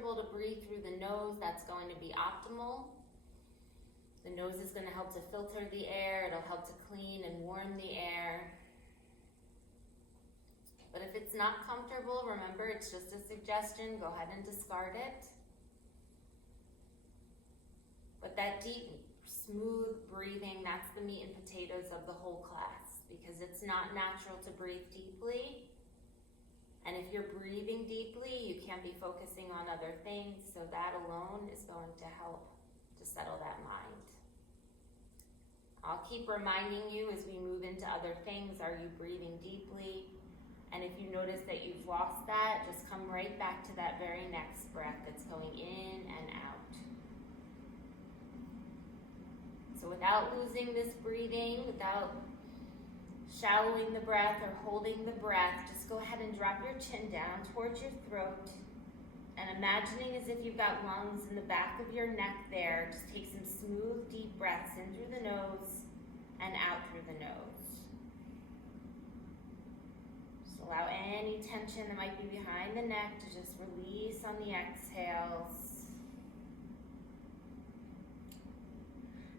comfortable to breathe through the nose, that's going to be optimal. The nose is going to help to filter the air. It'll help to clean and warm the air. But if it's not comfortable, remember, it's just a suggestion. Go ahead and discard it. But that deep, smooth breathing, that's the meat and potatoes of the whole class, because it's not natural to breathe deeply. And if you're breathing deeply, you can't be focusing on other things, so that alone is going to help to settle that mind. I'll keep reminding you as we move into other things, are you breathing deeply? And if you notice that you've lost that, just come right back to that very next breath that's going in and out. So without losing this breathing, without shallowing the breath or holding the breath, just go ahead and drop your chin down towards your throat and imagining as if you've got lungs in the back of your neck there. Just take some smooth, deep breaths in through the nose and out through the nose. Just allow any tension that might be behind the neck to just release on the exhales.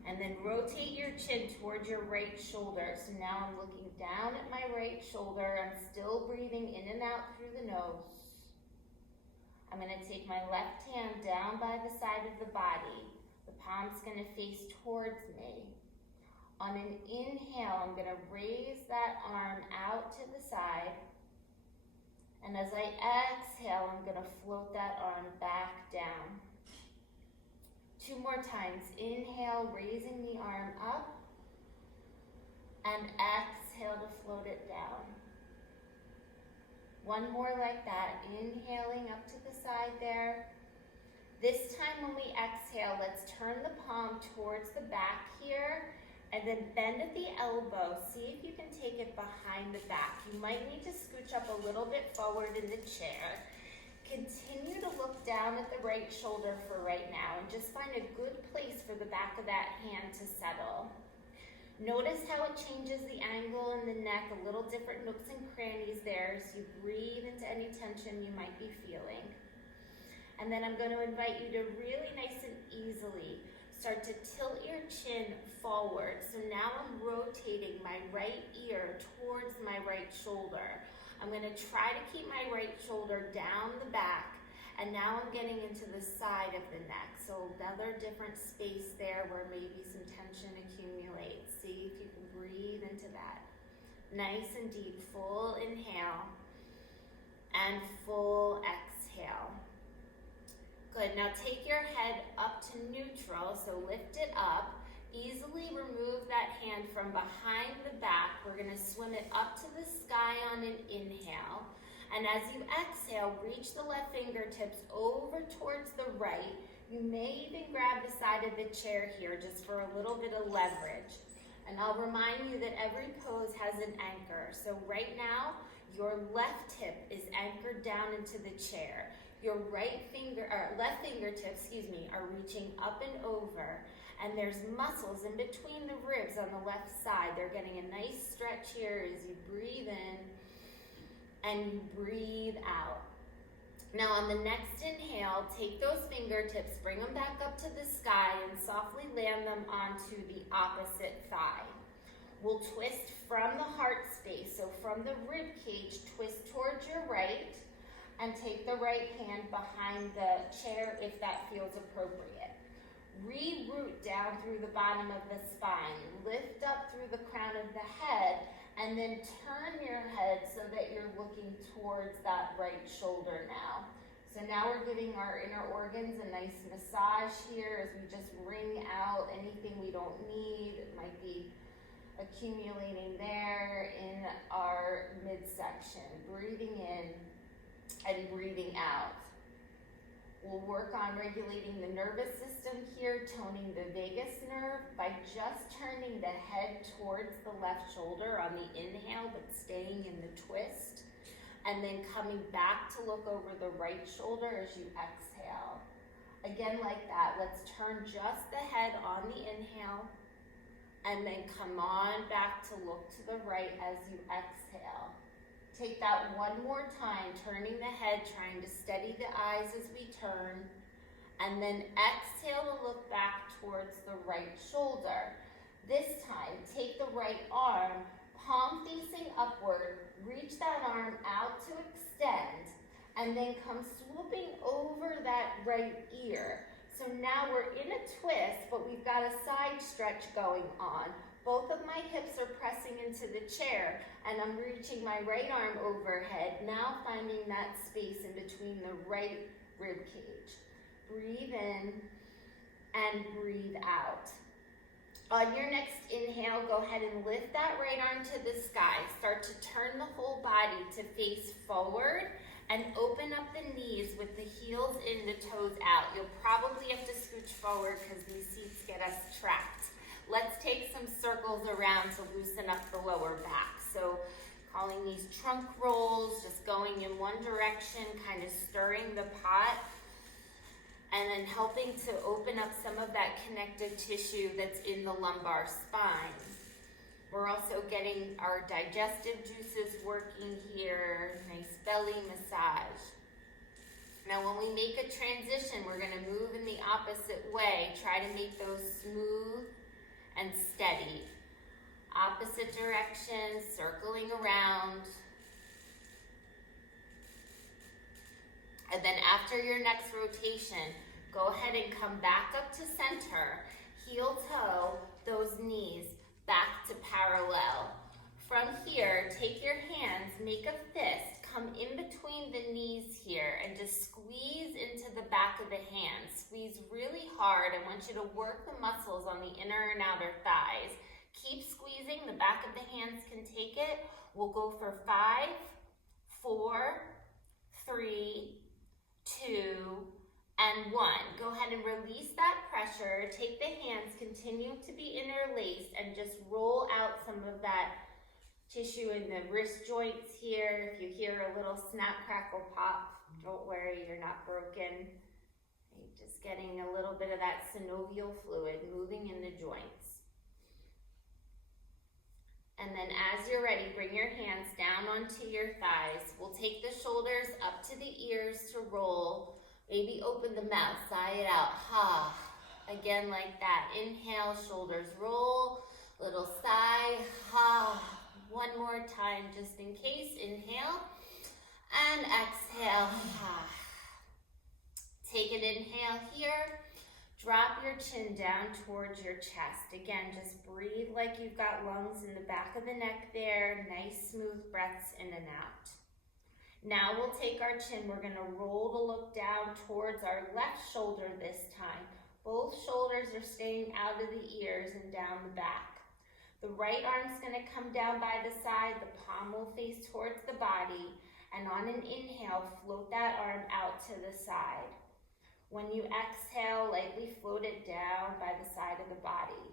And then rotate your chin towards your right shoulder. So now I'm looking down at my right shoulder. I'm still breathing in and out through the nose. I'm going to take my left hand down by the side of the body. The palm's going to face towards me. On an inhale, I'm going to raise that arm out to the side. And as I exhale, I'm going to float that arm back down. 2 more times. Inhale, raising the arm up. And exhale to float it down. 1 more like that. Inhaling up to the side there. This time when we exhale, let's turn the palm towards the back here. And then bend at the elbow. See if you can take it behind the back. You might need to scooch up a little bit forward in the chair. Continue to look down at the right shoulder for right now and just find a good place for the back of that hand to settle. Notice how it changes the angle in the neck, a little different nooks and crannies there as you breathe into any tension you might be feeling. And then I'm going to invite you to really nice and easily start to tilt your chin forward. So now I'm rotating my right ear towards my right shoulder. I'm going to try to keep my right shoulder down the back, and now I'm getting into the side of the neck. So another different space there where maybe some tension accumulates. See if you can breathe into that. Nice and deep, full inhale and full exhale. Good, now take your head up to neutral, so lift it up. Easily remove that hand from behind the back. We're going to swim it up to the sky on an inhale. And as you exhale, reach the left fingertips over towards the right. You may even grab the side of the chair here just for a little bit of leverage. And I'll remind you that every pose has an anchor. So right now, your left hip is anchored down into the chair. Your left fingertips, are reaching up and over. And there's muscles in between the ribs on the left side. They're getting a nice stretch here as you breathe in and you breathe out. Now on the next inhale, take those fingertips, bring them back up to the sky and softly land them onto the opposite thigh. We'll twist from the heart space, so from the rib cage, twist towards your right and take the right hand behind the chair if that feels appropriate. Re-root down through the bottom of the spine. Lift up through the crown of the head and then turn your head so that you're looking towards that right shoulder now. So now we're giving our inner organs a nice massage here as we just wring out anything we don't need. It might be accumulating there in our midsection. Breathing in and breathing out. We'll work on regulating the nervous system here, toning the vagus nerve by just turning the head towards the left shoulder on the inhale, but staying in the twist, and then coming back to look over the right shoulder as you exhale. Again, like that, let's turn just the head on the inhale, and then come on back to look to the right as you exhale. take that one more time, turning the head, trying to steady the eyes as we turn. And then exhale to look back towards the right shoulder. This time, take the right arm, palm facing upward, reach that arm out to extend, and then come swooping over that right ear. So now we're in a twist, but we've got a side stretch going on. Both of my hips are pressing into the chair, and I'm reaching my right arm overhead, now finding that space in between the right rib cage. Breathe in and breathe out. On your next inhale, go ahead and lift that right arm to the sky. Start to turn the whole body to face forward and open up the knees with the heels in, the toes out. You'll probably have to scooch forward because these seats get us trapped. Let's take some circles around to loosen up the lower back. So calling these trunk rolls, just going in one direction, kind of stirring the pot, and then helping to open up some of that connective tissue that's in the lumbar spine. We're also getting our digestive juices working here, nice belly massage. Now when we make a transition, we're gonna move in the opposite way. Try to make those smooth and steady. Opposite direction, circling around. And then after your next rotation, go ahead and come back up to center, heel toe, those knees back to parallel. From here, take your hands, make a fist, come in between the knees here and just squeeze into the back of the hands. Squeeze really hard. I want you to work the muscles on the inner and outer thighs. Keep squeezing, the back of the hands can take it. We'll go for 5, 4, 3, 2, and 1. Go ahead and release that pressure. Take the hands, continue to be interlaced, and just roll out some of that tissue in the wrist joints here. If you hear a little snap, crackle, pop, don't worry, you're not broken. You're just getting a little bit of that synovial fluid moving in the joints. And then as you're ready, bring your hands down onto your thighs. We'll take the shoulders up to the ears to roll. Maybe open the mouth, sigh it out, ha. Again like that. Inhale, shoulders roll. Little sigh, ha. One more time just in case. Inhale and exhale, ha. Take an inhale here. Drop your chin down towards your chest. Again, just breathe like you've got lungs in the back of the neck there. Nice smooth breaths in and out. Now we'll take our chin. We're gonna roll to look down towards our left shoulder this time. Both shoulders are staying out of the ears and down the back. The right arm's gonna come down by the side. The palm will face towards the body. And on an inhale, float that arm out to the side. When you exhale, lightly float it down by the side of the body.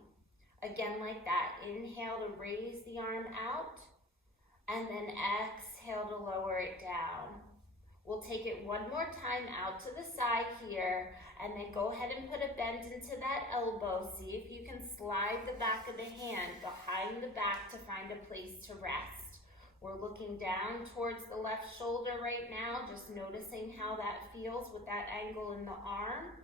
Again like that, inhale to raise the arm out, and then exhale to lower it down. We'll take it one more time out to the side here, and then go ahead and put a bend into that elbow. See if you can slide the back of the hand behind the back to find a place to rest. We're looking down towards the left shoulder right now, just noticing how that feels with that angle in the arm.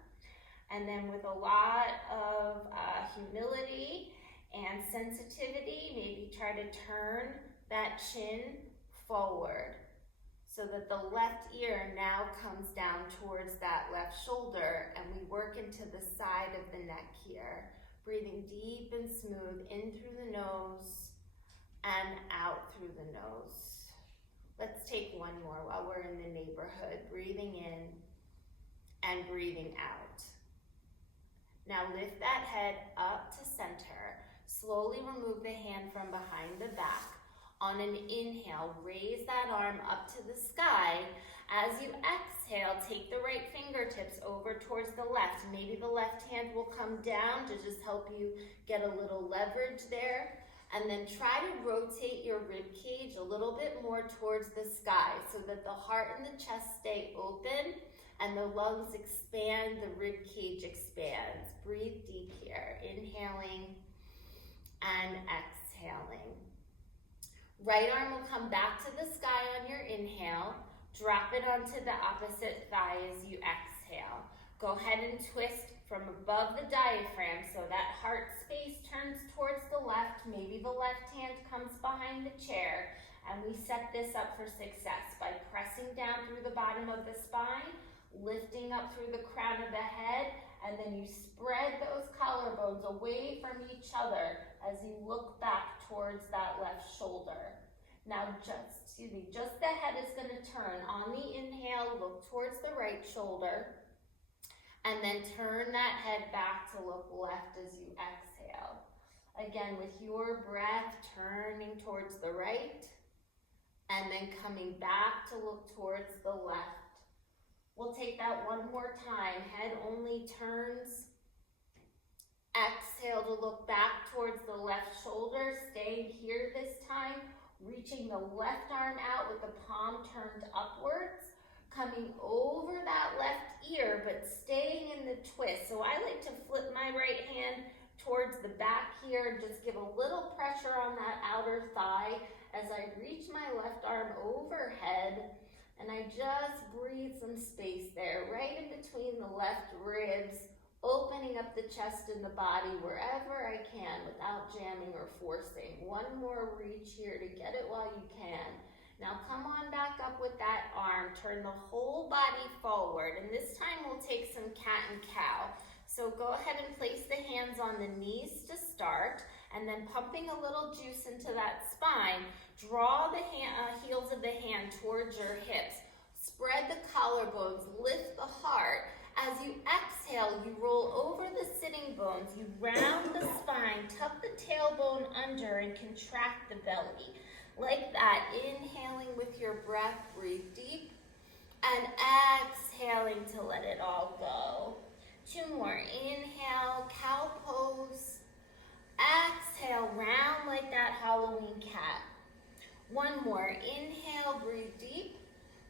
And then with a lot of humility and sensitivity, maybe try to turn that chin forward so that the left ear now comes down towards that left shoulder, and we work into the side of the neck here. Breathing deep and smooth in through the nose and out through the nose. Let's take one more while we're in the neighborhood. Breathing in and breathing out. Now lift that head up to center. Slowly remove the hand from behind the back. On an inhale, raise that arm up to the sky. As you exhale, take the right fingertips over towards the left. Maybe the left hand will come down to just help you get a little leverage there. And then try to rotate your rib cage a little bit more towards the sky so that the heart and the chest stay open and the lungs expand, the rib cage expands. Breathe deep here, inhaling and exhaling. Right arm will come back to the sky on your inhale. Drop it onto the opposite thigh as you exhale. Go ahead and twist from above the diaphragm so that heart space turns towards the left. Maybe the left hand comes behind the chair. And we set this up for success by pressing down through the bottom of the spine, lifting up through the crown of the head, and then you spread those collarbones away from each other as you look back towards that left shoulder. Now just the head is going to turn. On the inhale, look towards the right shoulder, and then turn that head back to look left as you exhale. Again, with your breath, turning towards the right, and then coming back to look towards the left. We'll take that one more time. Head only turns. Exhale to look back towards the left shoulder. Staying here this time. Reaching the left arm out with the palm turned upwards. Coming over that left ear, but staying in the twist. So I like to flip my right hand towards the back here and just give a little pressure on that outer thigh as I reach my left arm overhead, and I just breathe some space there, right in between the left ribs, opening up the chest and the body wherever I can without jamming or forcing. One more reach here to get it while you can. Now come on back up with that arm, turn the whole body forward, and this time we'll take some cat and cow. So go ahead and place the hands on the knees to start, and then pumping a little juice into that spine, draw the heels of the hand towards your hips. Spread the collarbones, lift the heart. As you exhale, you roll over the sitting bones, you round the spine, tuck the tailbone under, and contract the belly. Like that, inhaling with your breath, breathe deep, and exhaling to let it all go. 2 more. Inhale, cow pose. Exhale, round like that Halloween cat. 1 more. Inhale, breathe deep.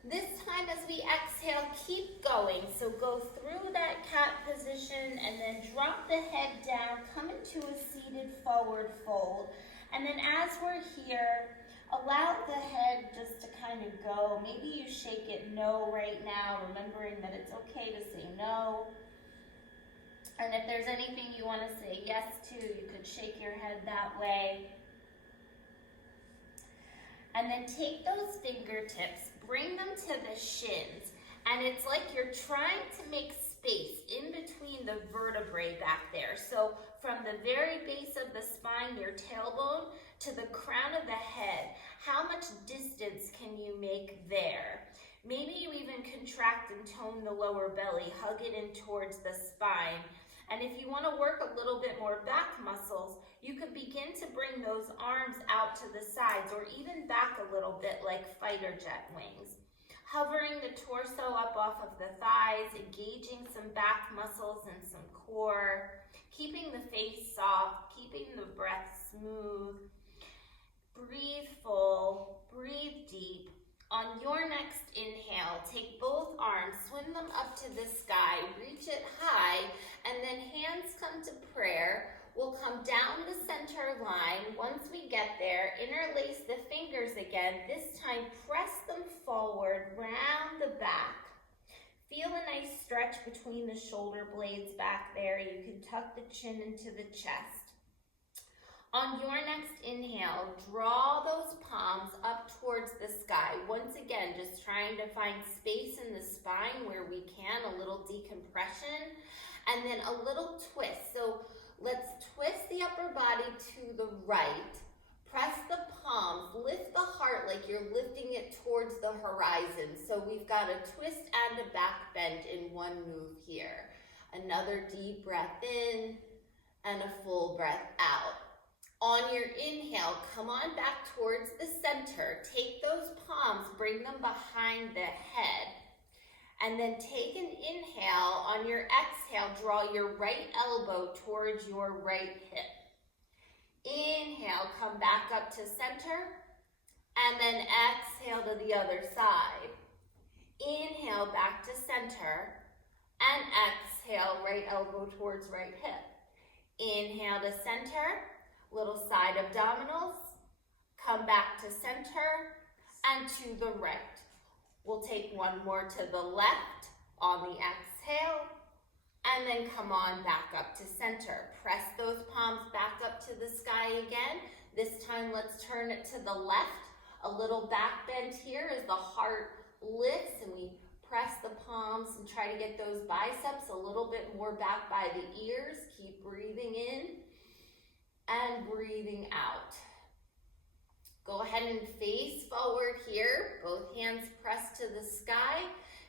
This time as we exhale, keep going. So go through that cat position and then drop the head down, come into a seated forward fold. And then as we're here, allow the head just to kind of go. Maybe you shake it no right now, remembering that it's okay to say no. And if there's anything you want to say yes to, you could shake your head that way. And then take those fingertips, bring them to the shins, and it's like you're trying to make space in between the vertebrae back there. So from the very base of the spine, your tailbone, to the crown of the head, how much distance can you make there? Maybe you even contract and tone the lower belly, hug it in towards the spine. And if you want to work a little bit more back muscles, you could begin to bring those arms out to the sides or even back a little bit like fighter jet wings. Hovering the torso up off of the thighs, engaging some back muscles and some core, keeping the face soft, keeping the breath smooth. Breathe full, breathe deep. On your next inhale, take both arms, swim them up to the sky, reach it high, and then hands come to prayer. We'll come down the center line. Once we get there, interlace the fingers again. This time, press them forward, round the back. Feel a nice stretch between the shoulder blades back there. You can tuck the chin into the chest. On your next inhale, draw those palms up towards the sky. Once again, just trying to find space in the spine where we can, a little decompression, and then a little twist. So let's twist the upper body to the right. Press the palms, lift the heart like you're lifting it towards the horizon. So we've got a twist and a back bend in one move here. Another deep breath in and a full breath out. On your inhale, come on back towards the center. Take those palms, bring them behind the head. And then take an inhale. On your exhale, draw your right elbow towards your right hip. Inhale, come back up to center. And then exhale to the other side. Inhale, back to center. And exhale, right elbow towards right hip. Inhale to center. Little side abdominals, come back to center and to the right. We'll take one more to the left on the exhale, and then come on back up to center. Press those palms back up to the sky again. This time, let's turn it to the left. A little back bend here as the heart lifts, and we press the palms and try to get those biceps a little bit more back by the ears. Keep breathing in and breathing out. Go ahead and face forward here. Both hands pressed to the sky.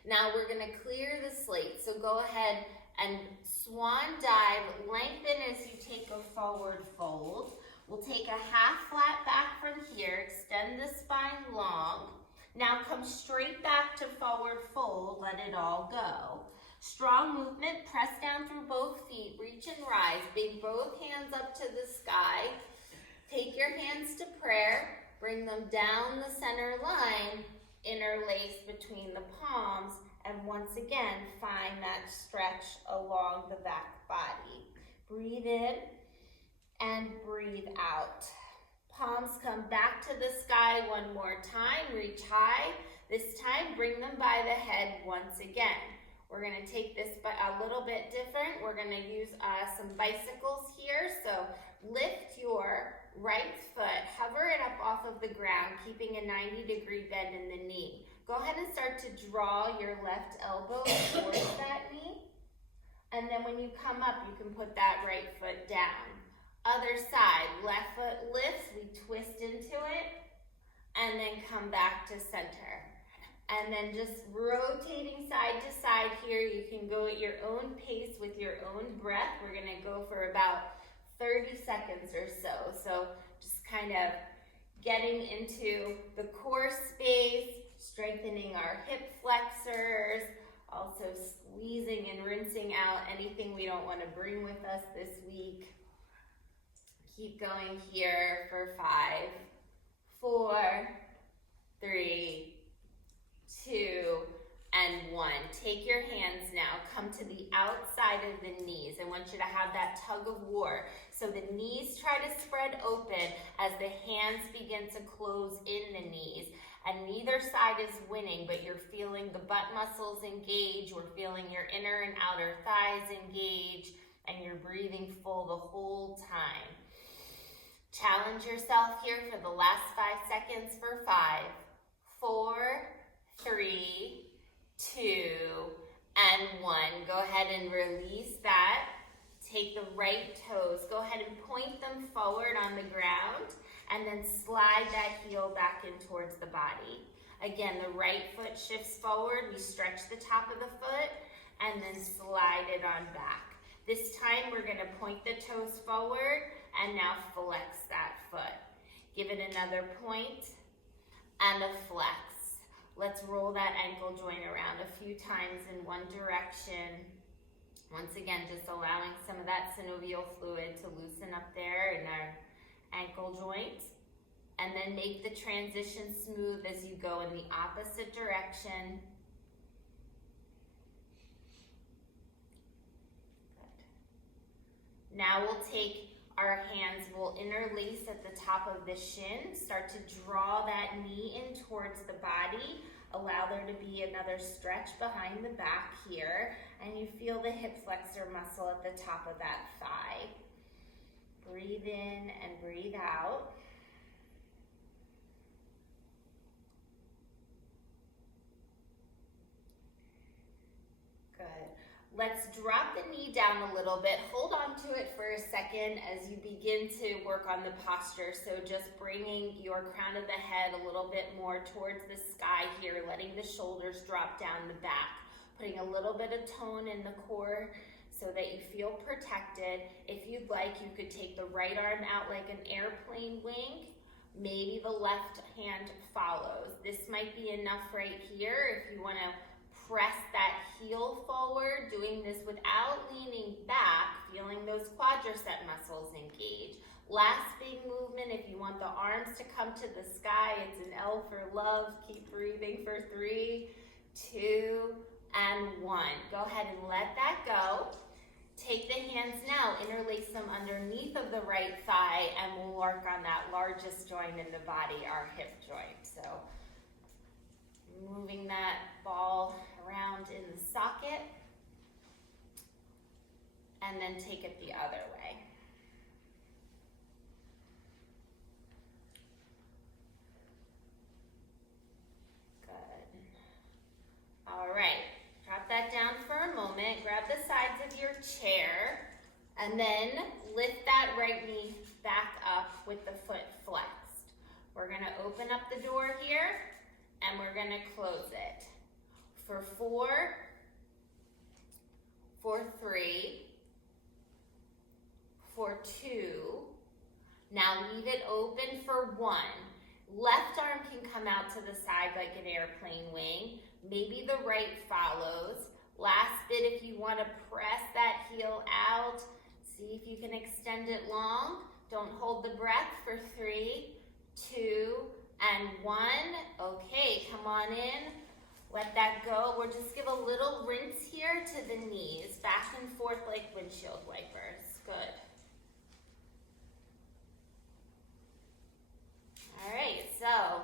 Now we're gonna clear the slate. So go ahead and swan dive, lengthen as you take a forward fold. We'll take a half flat back from here, extend the spine long. Now come straight back to forward fold, let it all go. Strong movement, press down through both feet, reach and rise. Bring both hands up to the sky. Take your hands to prayer, bring them down the center line, interlace between the palms, and once again, find that stretch along the back body. Breathe in and breathe out. Palms come back to the sky one more time. Reach high. This time, bring them by the head once again. We're gonna take this a little bit different. We're gonna use some bicycles here. So lift your right foot, hover it up off of the ground, keeping a 90-degree bend in the knee. Go ahead and start to draw your left elbow towards that knee. And then when you come up, you can put that right foot down. Other side, left foot lifts, we twist into it, and then come back to center. And then just rotating side to side here. You can go at your own pace with your own breath. We're gonna go for about 30 seconds or so. So just kind of getting into the core space, strengthening our hip flexors, also squeezing and rinsing out anything we don't want to bring with us this week. Keep going here for 5, 4, 3, 2, and 1. Take your hands now, come to the outside of the knees. I want you to have that tug of war. So the knees try to spread open as the hands begin to close in the knees. And neither side is winning, but you're feeling the butt muscles engage, we're feeling your inner and outer thighs engage, and you're breathing full the whole time. Challenge yourself here for the last 5 seconds for 5, 4, 3, 2, and 1. Go ahead and release that. Take the right toes. Go ahead and point them forward on the ground, and then slide that heel back in towards the body. Again, the right foot shifts forward. We stretch the top of the foot, and then slide it on back. This time, we're gonna point the toes forward, and now flex that foot. Give it another point, and a flex. Let's roll that ankle joint around a few times in one direction. Once again, just allowing some of that synovial fluid to loosen up there in our ankle joint. And then make the transition smooth as you go in the opposite direction. Good. Now we'll take our hands, we'll interlace at the top of the shin, start to draw that knee in towards the body. Allow there to be another stretch behind the back here, and you feel the hip flexor muscle at the top of that thigh. Breathe in and breathe out. Good. Let's drop the knee down a little bit. Hold on to it for a second as you begin to work on the posture. So just bringing your crown of the head a little bit more towards the sky here, letting the shoulders drop down the back, putting a little bit of tone in the core so that you feel protected. If you'd like, you could take the right arm out like an airplane wing. Maybe the left hand follows. This might be enough right here if you want to press that heel forward, doing this without leaning back, feeling those quadricep muscles engage. Last big movement, if you want the arms to come to the sky, it's an L for love. Keep breathing for 3, 2, and 1. Go ahead and let that go. Take the hands now, interlace them underneath of the right thigh, and we'll work on that largest joint in the body, our hip joint. So moving that ball around in the socket, and then take it the other way. Good. All right. Drop that down for a moment, grab the sides of your chair, and then lift that right knee back up with the foot flexed. We're gonna open up the door here, and we're gonna close it. For 4, for 3, for 2, now leave it open for 1. Left arm can come out to the side like an airplane wing. Maybe the right follows. Last bit, if you want to press that heel out, see if you can extend it long. Don't hold the breath for 3, 2, and 1. Okay, come on in. Let that go. We'll just give a little rinse here to the knees, back and forth like windshield wipers. Good. All right, so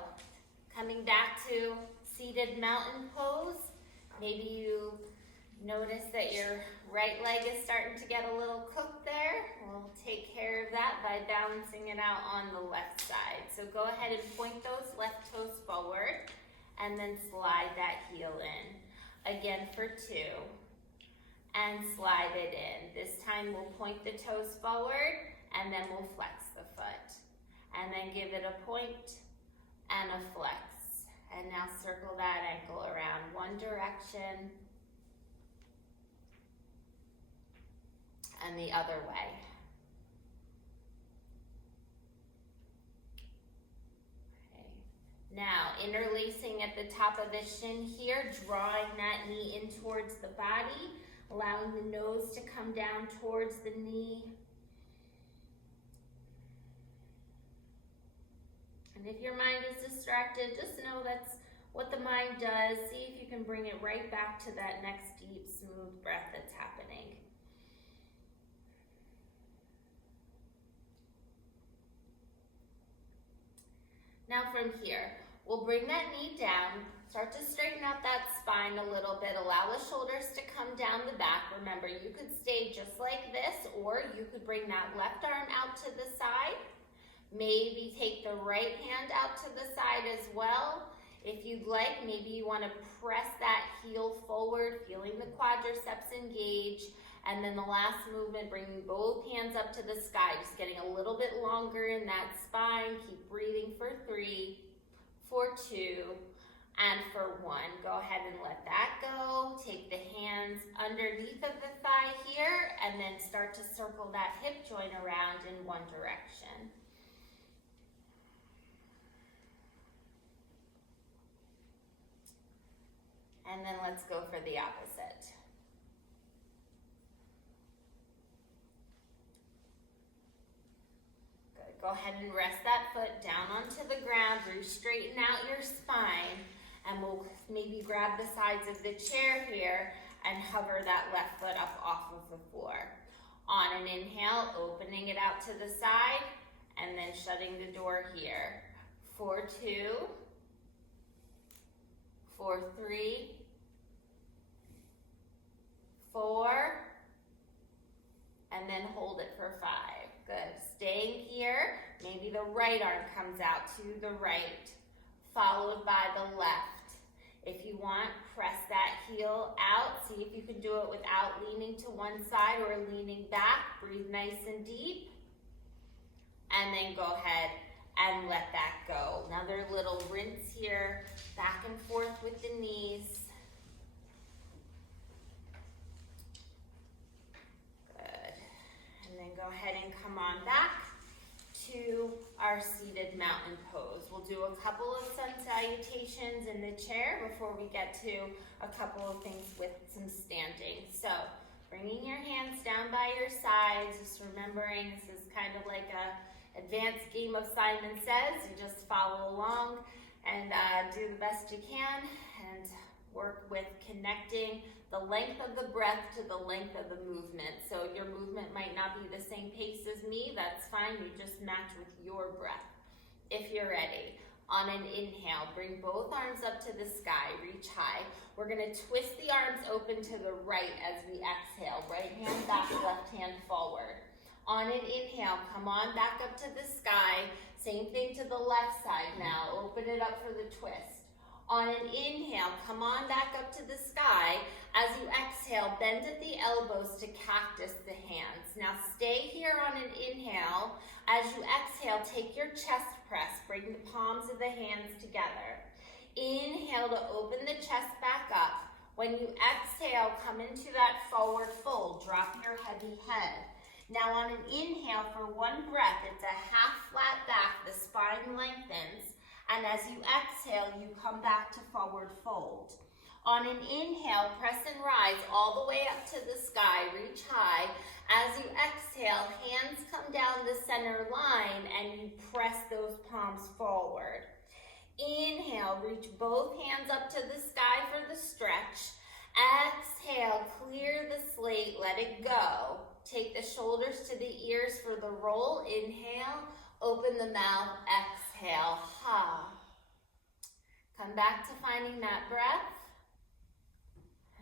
coming back to seated mountain pose. Maybe you notice that your right leg is starting to get a little cooked there. We'll take care of that by balancing it out on the left side. So go ahead and point those left toes forward and then slide that heel in. Again for 2. And slide it in. This time we'll point the toes forward and then we'll flex the foot. And then give it a point and a flex. And now circle that ankle around one direction and the other way. Okay. Now, interlacing at the top of the shin here, drawing that knee in towards the body, allowing the nose to come down towards the knee. And if your mind is distracted, just know that's what the mind does. See if you can bring it right back to that next deep, smooth breath that's happening. Now from here, we'll bring that knee down, start to straighten out that spine a little bit, allow the shoulders to come down the back. Remember, you could stay just like this, or you could bring that left arm out to the side. Maybe take the right hand out to the side as well. If you'd like, maybe you want to press that heel forward, feeling the quadriceps engage. And then the last movement, bringing both hands up to the sky, just getting a little bit longer in that spine. Keep breathing for 3, for 2, and for 1. Go ahead and let that go. Take the hands underneath of the thigh here, and then start to circle that hip joint around in one direction. And then let's go for the opposite. Good. Go ahead and rest that foot down onto the ground. Straighten out your spine. And we'll maybe grab the sides of the chair here and hover that left foot up off of the floor. On an inhale, opening it out to the side, and then shutting the door here. For 2, for 3, 4, and then hold it for 5. Good. Staying here, maybe the right arm comes out to the right, followed by the left. If you want, press that heel out. See if you can do it without leaning to one side or leaning back. Breathe nice and deep. And then go ahead and let that go. Another little rinse here, back and forth with the knees. Go ahead and come on back to our seated mountain pose. We'll do a couple of sun salutations in the chair before we get to a couple of things with some standing. So bringing your hands down by your sides, just remembering this is kind of like a advanced game of Simon Says. You just follow along and do the best you can and work with connecting the length of the breath to the length of the movement. So your movement might not be the same pace as me, that's fine, you just match with your breath. If you're ready, on an inhale, bring both arms up to the sky, reach high. We're gonna twist the arms open to the right as we exhale. Right hand back, left hand forward. On an inhale, come on back up to the sky. Same thing to the left side now. Open it up for the twist. On an inhale, come on back up to the sky. As you exhale, bend at the elbows to cactus the hands. Now stay here on an inhale. As you exhale, take your chest press. Bring the palms of the hands together. Inhale to open the chest back up. When you exhale, come into that forward fold. Drop your heavy head. Now on an inhale for one breath, it's a half flat back, the spine lengthens. And as you exhale, you come back to forward fold. On an inhale, press and rise all the way up to the sky, reach high. As you exhale, hands come down the center line and you press those palms forward. Inhale, reach both hands up to the sky for the stretch. Exhale, clear the slate, let it go. Take the shoulders to the ears for the roll. Inhale, open the mouth, exhale, ha. Come back to finding that breath.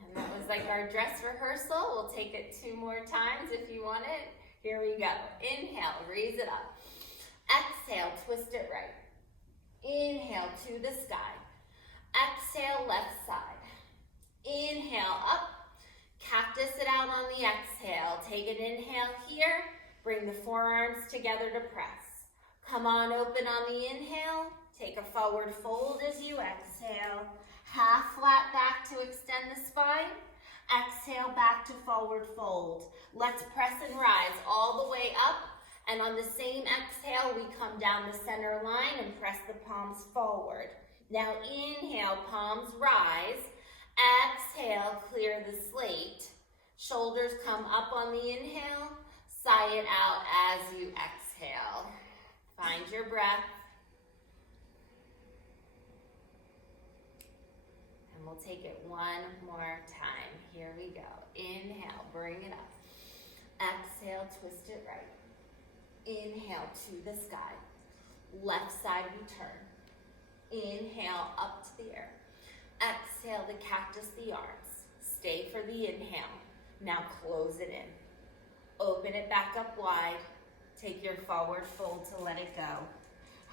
And that was like our dress rehearsal. We'll take it 2 more times if you want it. Here we go. Inhale, raise it up. Exhale, twist it right. Inhale to the sky. Exhale, left side. Inhale, up. Cactus it out on the exhale. Take an inhale here. Bring the forearms together to press. Come on open on the inhale. Take a forward fold as you exhale. Half flat back to extend the spine. Exhale back to forward fold. Let's press and rise all the way up. And on the same exhale, we come down the center line and press the palms forward. Now inhale, palms rise. Exhale, clear the slate. Shoulders come up on the inhale. Sigh it out as you exhale. Find your breath. And we'll take it 1 more time. Here we go. Inhale, bring it up. Exhale, twist it right. Inhale to the sky. Left side we turn. Inhale, up to the air. Exhale to cactus the arms. Stay for the inhale. Now close it in. Open it back up wide. Take your forward fold to let it go.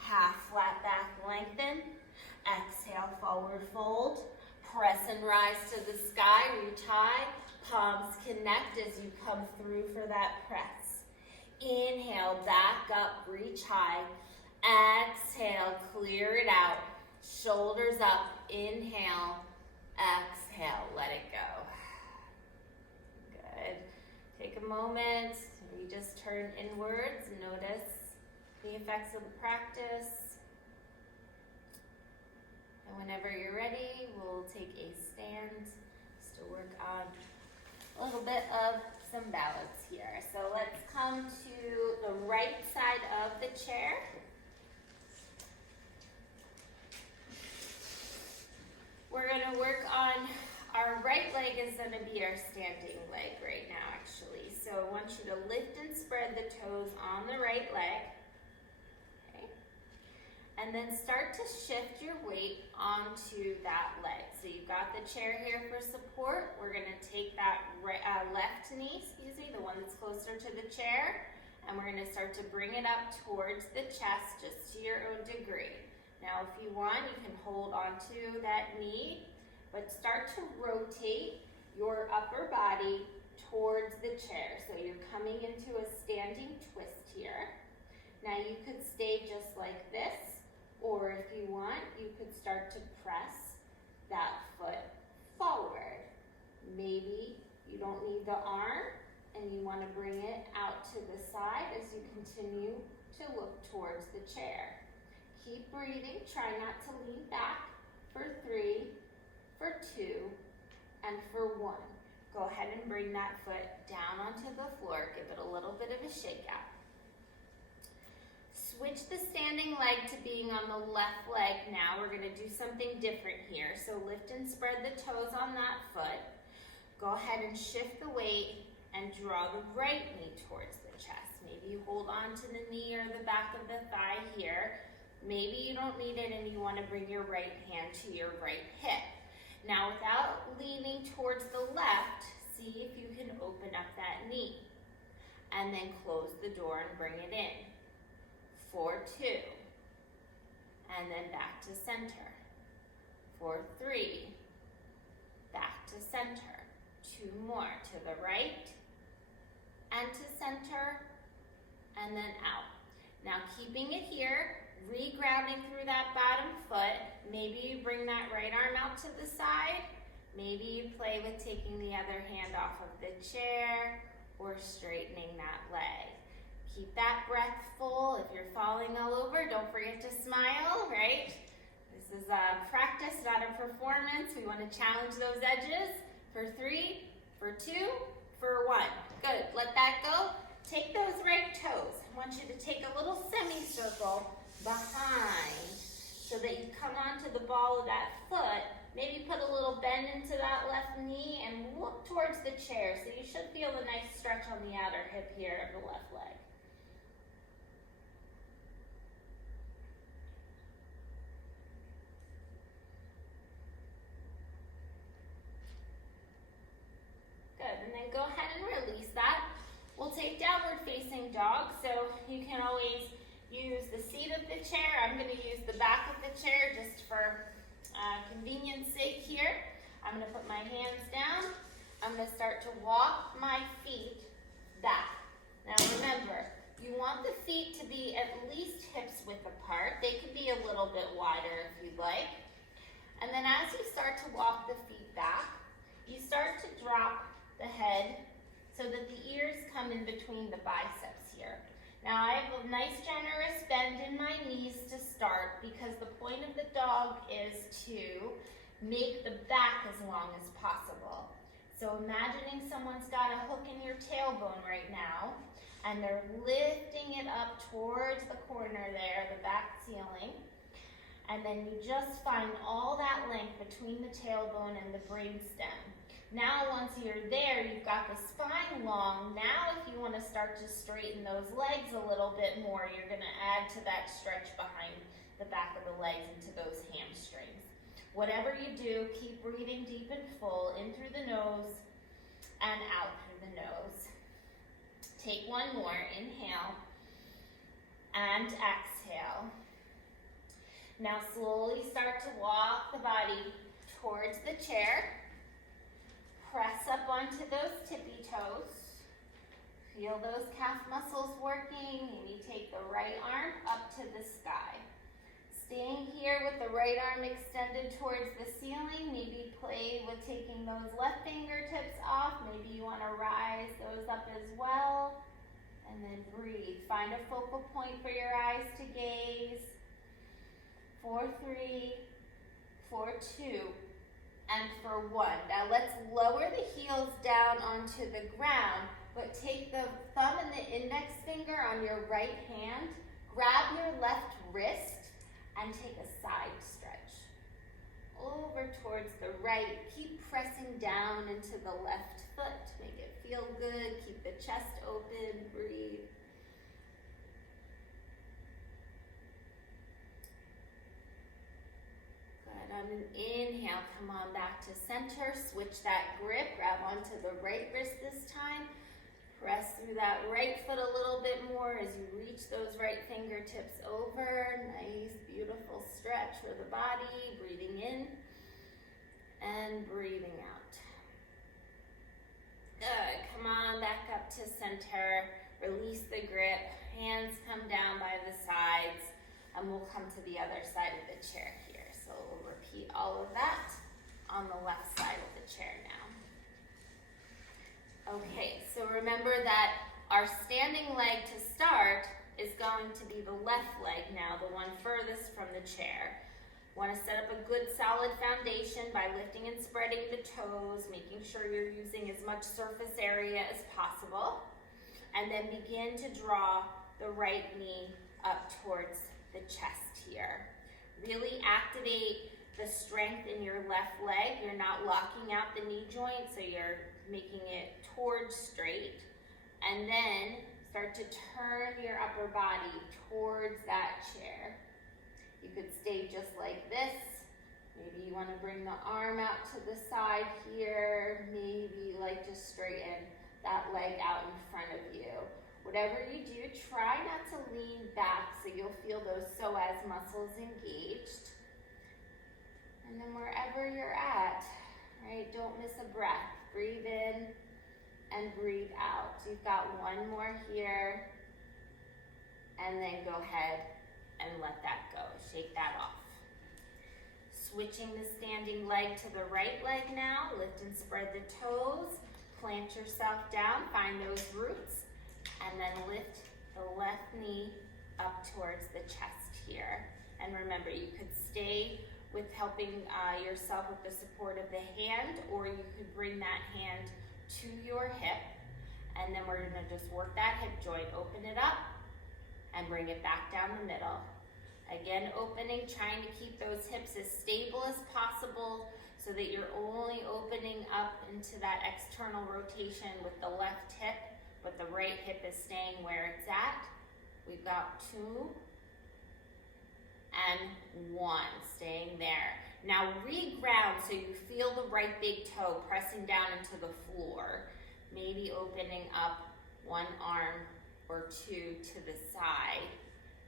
Half flat back, lengthen. Exhale, forward fold. Press and rise to the sky, reach high. Palms connect as you come through for that press. Inhale, back up, reach high. Exhale, clear it out. Shoulders up, inhale. Exhale, let it go. Good. Take a moment. We just turn inwards and notice the effects of the practice. And whenever you're ready, we'll take a stand just to work on a little bit of some balance here. So let's come to the right side of the chair. We're going to work on our right leg is going to be our standing leg right now, actually. So I want you to lift and spread the toes on the right leg. Okay. And then start to shift your weight onto that leg. So you've got the chair here for support. We're going to take that left knee, the one that's closer to the chair, and we're going to start to bring it up towards the chest just to your own degree. Now, if you want, you can hold onto that knee, but start to rotate your upper body towards the chair. So you're coming into a standing twist here. Now, you could stay just like this, or if you want, you could start to press that foot forward. Maybe you don't need the arm, and you want to bring it out to the side as you continue to look towards the chair. Keep breathing, try not to lean back for 3, for 2, and for 1. Go ahead and bring that foot down onto the floor, give it a little bit of a shake out. Switch the standing leg to being on the left leg now. We're gonna do something different here. So lift and spread the toes on that foot. go ahead and shift the weight and draw the right knee towards the chest. Maybe you hold on to the knee or the back of the thigh here. Maybe you don't need it and you want to bring your right hand to your right hip. Now, without leaning towards the left, see if you can open up that knee. And then close the door and bring it in. For 2. And then back to center. For 3. Back to center. 2 more. To the right. And to center. And then out. Now, keeping it here, re-grounding through that bottom foot. Maybe you bring that right arm out to the side. Maybe you play with taking the other hand off of the chair or straightening that leg. Keep that breath full. If you're falling all over, don't forget to smile, right? This is a practice, not a performance. We want to challenge those edges. For 3, for 2, for 1. Good, let that go. Take those right toes. I want you to take a little semicircle behind so that you come onto the ball of that foot. Maybe put a little bend into that left knee and look towards the chair. So you should feel a nice stretch on the outer hip here of the left leg. Good, and then go ahead and release that. We'll take downward facing dog. So you can always use the seat of the chair. I'm going to use the back of the chair just for convenience sake here. I'm going to put my hands down. I'm going to start to walk my feet back. Now remember, you want the feet to be at least hips width apart. They could be a little bit wider if you'd like. And then as you start to walk the feet back, you start to drop the head so that the ears come in between the biceps here. Now I have a nice generous bend in my knees to start because the point of the dog is to make the back as long as possible. So imagining someone's got a hook in your tailbone right now and they're lifting it up towards the corner there, the back ceiling. And then you just find all that length between the tailbone and the brainstem. Now once you're there, you've got the spine long. Now if you want to start to straighten those legs a little bit more, you're going to add to that stretch behind the back of the legs into those hamstrings. Whatever you do, keep breathing deep and full, in through the nose and out through the nose. Take one more, inhale and exhale. Now slowly start to walk the body towards the chair. Press up onto those tippy toes. Feel those calf muscles working. Maybe take the right arm up to the sky. Staying here with the right arm extended towards the ceiling. Maybe play with taking those left fingertips off. Maybe you want to rise those up as well. And then breathe. Find a focal point for your eyes to gaze. For 3, for 2. And for 1. Now let's lower the heels down onto the ground, but take the thumb and the index finger on your right hand, grab your left wrist, and take a side stretch. Over towards the right. Keep pressing down into the left foot. Make it feel good. Keep the chest open. Breathe. On an inhale, come on back to center. Switch that grip. Grab onto the right wrist this time. Press through that right foot a little bit more as you reach those right fingertips over. Nice, beautiful stretch for the body. Breathing in and breathing out. Good. Come on back up to center. Release the grip. Hands come down by the sides. And we'll come to the other side of the chair here. So we'll repeat all of that on the left side of the chair now. Okay, so remember that our standing leg to start is going to be the left leg now, the one furthest from the chair. Want to set up a good solid foundation by lifting and spreading the toes, making sure you're using as much surface area as possible. And then begin to draw the right knee up towards the chest here. Really activate the strength in your left leg. You're not locking out the knee joint, so you're making it towards straight. And then start to turn your upper body towards that chair. You could stay just like this. Maybe you want to bring the arm out to the side here. Maybe like just straighten that leg out in front of you. Whatever you do, try not to lean back so you'll feel those psoas muscles engaged. And then wherever you're at, right, don't miss a breath. Breathe in and breathe out. So you've got one more here, and then go ahead and let that go. Shake that off. Switching the standing leg to the right leg now. Lift and spread the toes. Plant yourself down, find those roots, and then lift the left knee up towards the chest here. And remember, you could stay with helping yourself with the support of the hand, or you could bring that hand to your hip, and then we're gonna just work that hip joint, open it up, and bring it back down the middle. Again, opening, trying to keep those hips as stable as possible so that you're only opening up into that external rotation with the left hip, but the right hip is staying where it's at. We've got 2 and 1, staying there. Now re-ground so you feel the right big toe pressing down into the floor. Maybe opening up 1 arm or 2 to the side,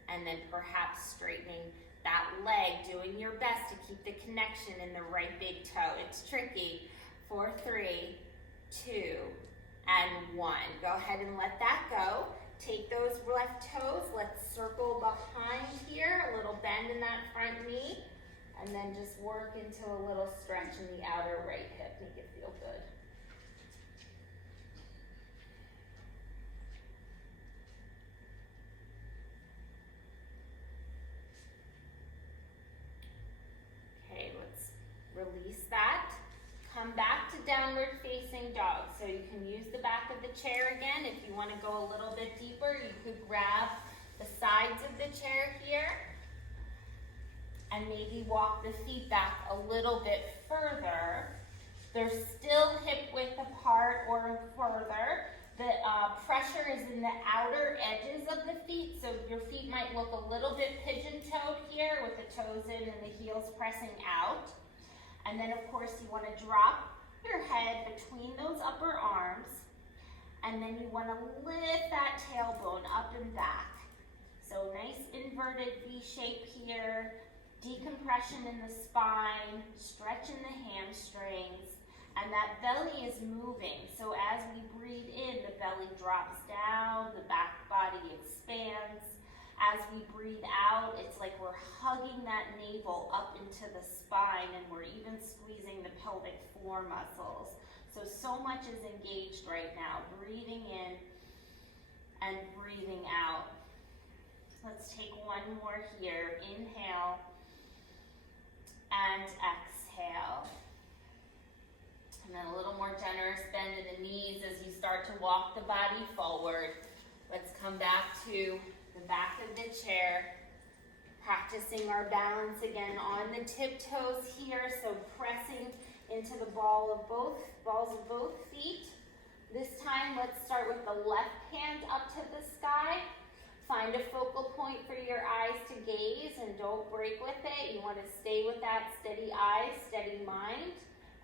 and then perhaps straightening that leg, doing your best to keep the connection in the right big toe. It's tricky. 4, 3, 2, and 1. Go ahead and let that go. Take those left toes, let's circle behind here, a little bend in that front knee, and then just work into a little stretch in the outer right hip. Make it feel good. Okay, let's release that. Come back to downward facing dog. So you can use the back of the chair again. If you want to go a little bit deeper, you could grab the sides of the chair here and maybe walk the feet back a little bit further. They're still hip width apart or further. The pressure is in the outer edges of the feet, so your feet might look a little bit pigeon-toed here with the toes in and the heels pressing out. And then, of course, you want to drop your head between those upper arms, and then you want to lift that tailbone up and back. So nice inverted V shape here, decompression in the spine, stretch in the hamstrings, and that belly is moving. So as we breathe in, the belly drops down, the back body expands. As we breathe out, it's like we're hugging that navel up into the spine, and we're even squeezing the pelvic floor muscles. So much is engaged right now. Breathing in and breathing out. Let's take one more here. Inhale and exhale. And then a little more generous bend in the knees as you start to walk the body forward. Let's come back to the back of the chair, practicing our balance again on the tiptoes here, so pressing into the balls of both feet. This time, let's start with the left hand up to the sky. Find a focal point for your eyes to gaze and don't break with it. You want to stay with that steady eyes, steady mind,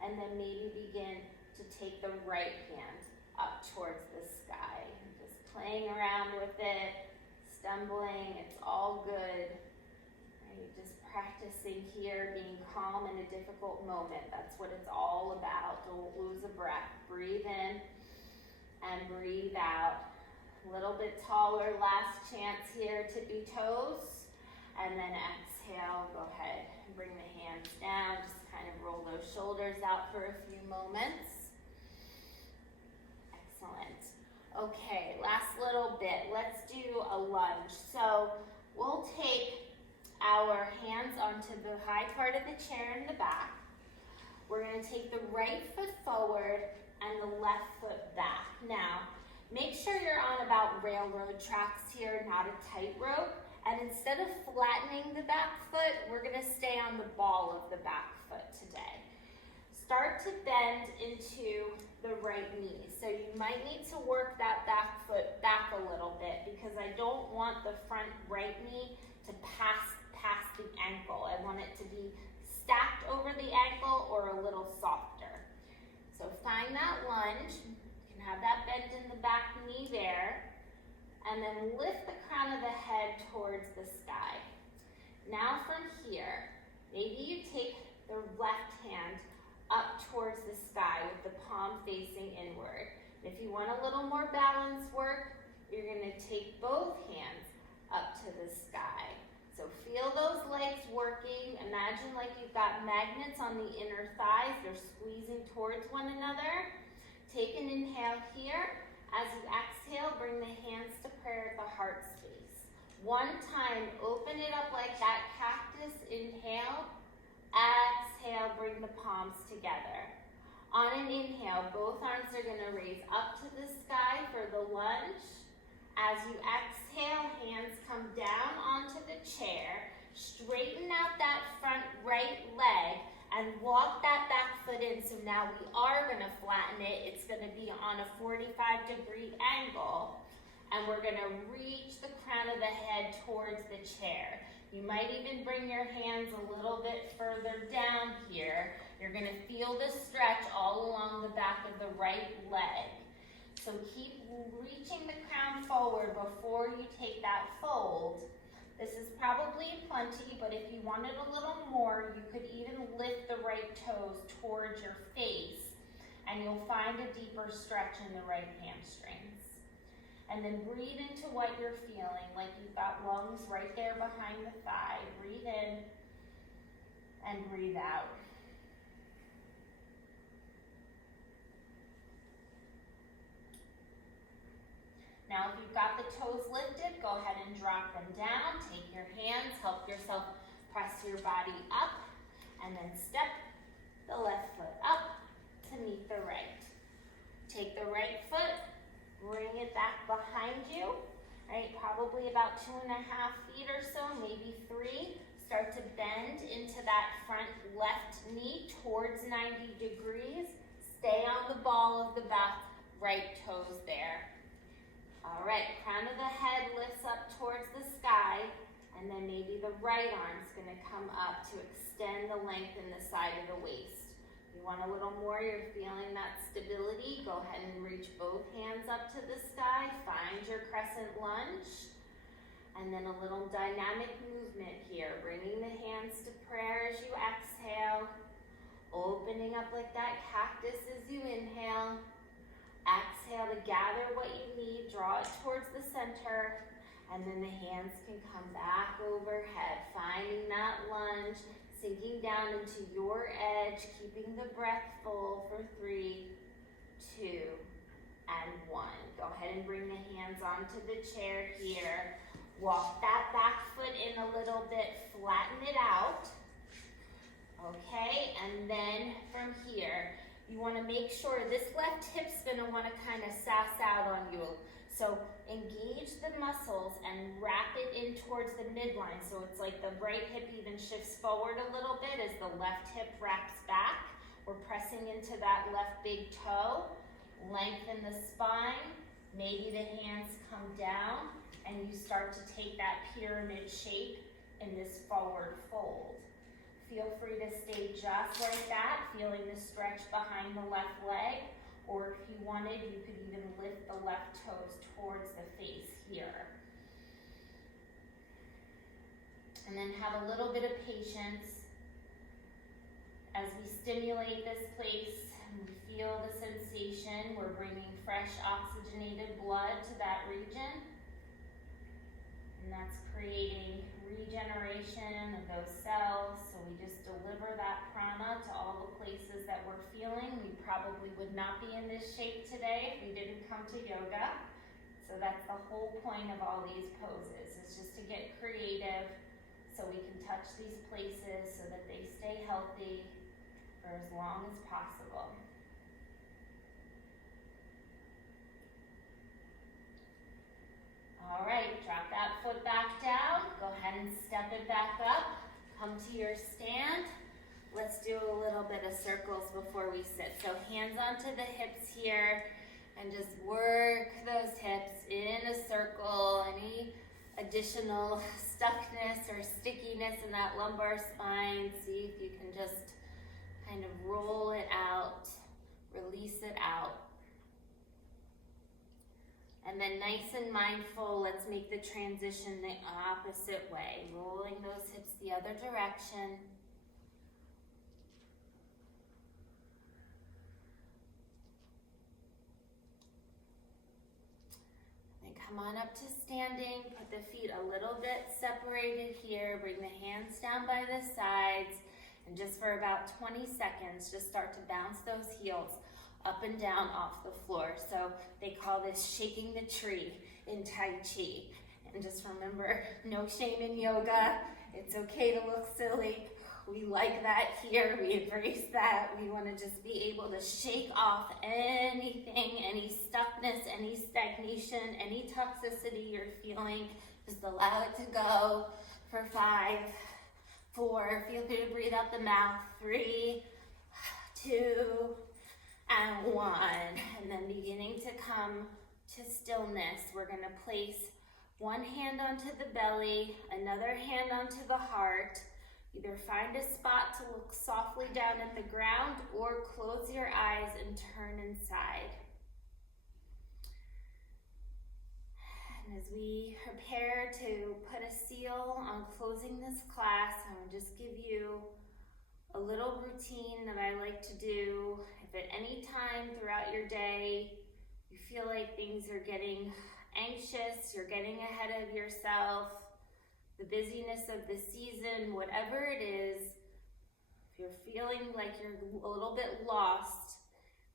and then maybe begin to take the right hand up towards the sky. And just playing around with it, stumbling, it's all good. Right? Just practicing here, being calm in a difficult moment. That's what it's all about. Don't lose a breath. Breathe in and breathe out. A little bit taller, last chance here, tippy toes. And then exhale, go ahead and bring the hands down. Just kind of roll those shoulders out for a few moments. Excellent. Okay, last little bit. Let's do a lunge. So we'll take our hands onto the high part of the chair in the back. We're going to take the right foot forward and the left foot back. Now, make sure you're on about railroad tracks here, not a tightrope. And instead of flattening the back foot, we're gonna stay on the ball of the back foot today. Start to bend into the right knee. So you might need to work that back foot back a little bit because I don't want the front right knee to pass the ankle. I want it to be stacked over the ankle or a little softer. So find that lunge. You can have that bend in the back knee there. And then lift the crown of the head towards the sky. Now from here, maybe you take the left hand up towards the sky with the palm facing inward. If you want a little more balance work, you're gonna take both hands up to the sky. So feel those legs working. Imagine like you've got magnets on the inner thighs. They're squeezing towards one another. Take an inhale here. As you exhale, bring the hands to prayer at the heart space. One time, open it up like that cactus. Inhale. Exhale, bring the palms together. On an inhale, both arms are gonna raise up to the sky for the lunge. As you exhale, hands come down onto the chair. Straighten out that front right leg and walk that back foot in. So now we are gonna flatten it. It's gonna be on a 45-degree angle. And we're gonna reach the crown of the head towards the chair. You might even bring your hands a little bit further down here. You're gonna feel the stretch all along the back of the right leg. So keep reaching the crown forward before you take that fold. This is probably plenty, but if you wanted a little more, you could even lift the right toes towards your face, and you'll find a deeper stretch in the right hamstrings. And then breathe into what you're feeling, like you've got lungs right there behind the thigh. Breathe in and breathe out. Now, if you've got the toes lifted, go ahead and drop them down. Take your hands, help yourself press your body up, and then step the left foot up to meet the right. Take the right foot, bring it back behind you, right? Probably about 2.5 feet or so, maybe 3. Start to bend into that front left knee towards 90 degrees. Stay on the ball of the back right toes there. All right, crown of the head lifts up towards the sky, and then maybe the right arm's gonna come up to extend the length in the side of the waist. If you want a little more, you're feeling that stability, go ahead and reach both hands up to the sky, find your crescent lunge, and then a little dynamic movement here, bringing the hands to prayer as you exhale, opening up like that cactus as you inhale. Exhale to gather what you need, draw it towards the center, and then the hands can come back overhead, finding that lunge, sinking down into your edge, keeping the breath full for 3, 2, and 1. Go ahead and bring the hands onto the chair here. Walk that back foot in a little bit, flatten it out. Okay, and then from here, you want to make sure this left hip's going to want to kind of sass out on you. So engage the muscles and wrap it in towards the midline. So it's like the right hip even shifts forward a little bit as the left hip wraps back. We're pressing into that left big toe. Lengthen the spine. Maybe the hands come down and you start to take that pyramid shape in this forward fold. Feel free to stay just like that, feeling the stretch behind the left leg, or if you wanted, you could even lift the left toes towards the face here. And then have a little bit of patience as we stimulate this place and we feel the sensation. We're bringing fresh oxygenated blood to that region, and that's creating regeneration of those cells. So we just deliver that prana to all the places that we're feeling. We probably would not be in this shape today if we didn't come to yoga. So that's the whole point of all these poses, is just to get creative so we can touch these places so that they stay healthy for as long as possible. All right, drop that foot back down. Go then step it back up, come to your stand. Let's do a little bit of circles before we sit. So hands onto the hips here, and just work those hips in a circle. Any additional stuckness or stickiness in that lumbar spine, see if you can just kind of roll it out, release it out. And then nice and mindful, let's make the transition the opposite way, rolling those hips the other direction. Come on up to standing, put the feet a little bit separated here, bring the hands down by the sides, and just for about 20 seconds, just start to bounce those heels up and down off the floor. So they call this shaking the tree in Tai Chi. And just remember, no shame in yoga. It's okay to look silly. We like that here, we embrace that. We want to just be able to shake off anything, any stuckness, any stagnation, any toxicity you're feeling. Just allow it to go for 5, 4, feel free to breathe out the mouth, 3, 2, and 1. And then beginning to come to stillness, we're gonna place one hand onto the belly, another hand onto the heart. Either find a spot to look softly down at the ground or close your eyes and turn inside. And as we prepare to put a seal on closing this class, I will just give you a little routine that I like to do. If at any time throughout your day you feel like things are getting anxious, you're getting ahead of yourself, the busyness of the season, whatever it is, if you're feeling like you're a little bit lost,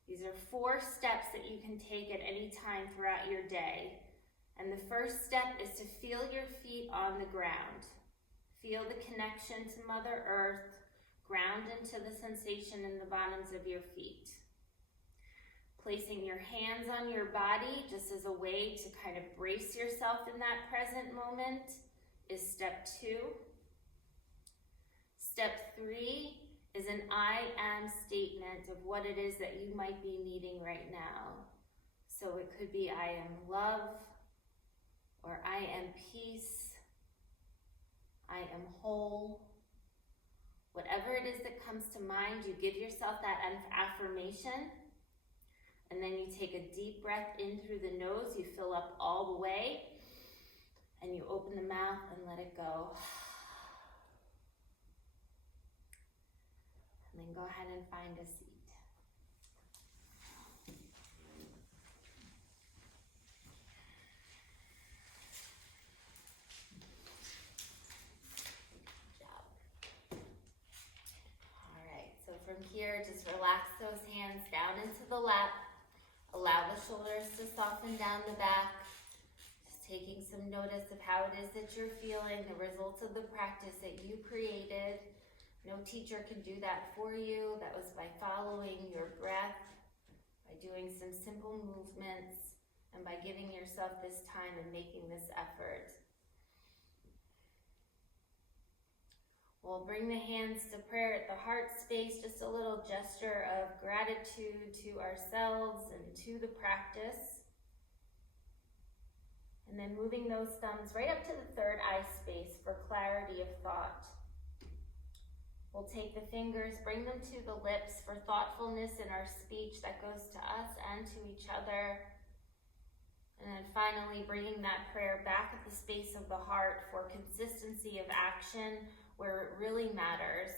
these are 4 steps that you can take at any time throughout your day. And the first step is to feel your feet on the ground. Feel the connection to Mother Earth, ground into the sensation in the bottoms of your feet. Placing your hands on your body just as a way to kind of brace yourself in that present moment is step 2. Step 3 is an I am statement of what it is that you might be needing right now. So it could be I am love, or I am peace, I am whole. Whatever it is that comes to mind, you give yourself that affirmation, and then you take a deep breath in through the nose, you fill up all the way, and you open the mouth and let it go. And then go ahead and find a seat. Good job. All right, so from here, just relax those hands down into the lap. Allow the shoulders to soften down the back. Taking some notice of how it is that you're feeling, the results of the practice that you created. No teacher can do that for you. That was by following your breath, by doing some simple movements, and by giving yourself this time and making this effort. We'll bring the hands to prayer at the heart space, just a little gesture of gratitude to ourselves and to the practice. And then moving those thumbs right up to the third eye space for clarity of thought. We'll take the fingers, bring them to the lips for thoughtfulness in our speech that goes to us and to each other. And then finally bringing that prayer back at the space of the heart for consistency of action where it really matters.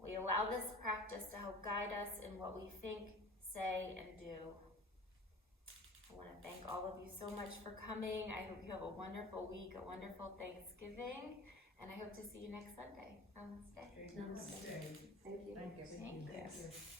We allow this practice to help guide us in what we think, say, and do. I want to thank all of you so much for coming. I hope you have a wonderful week, a wonderful Thanksgiving, and I hope to see you next Sunday. Namaste. Namaste. Thank you. Thank you. Thank you.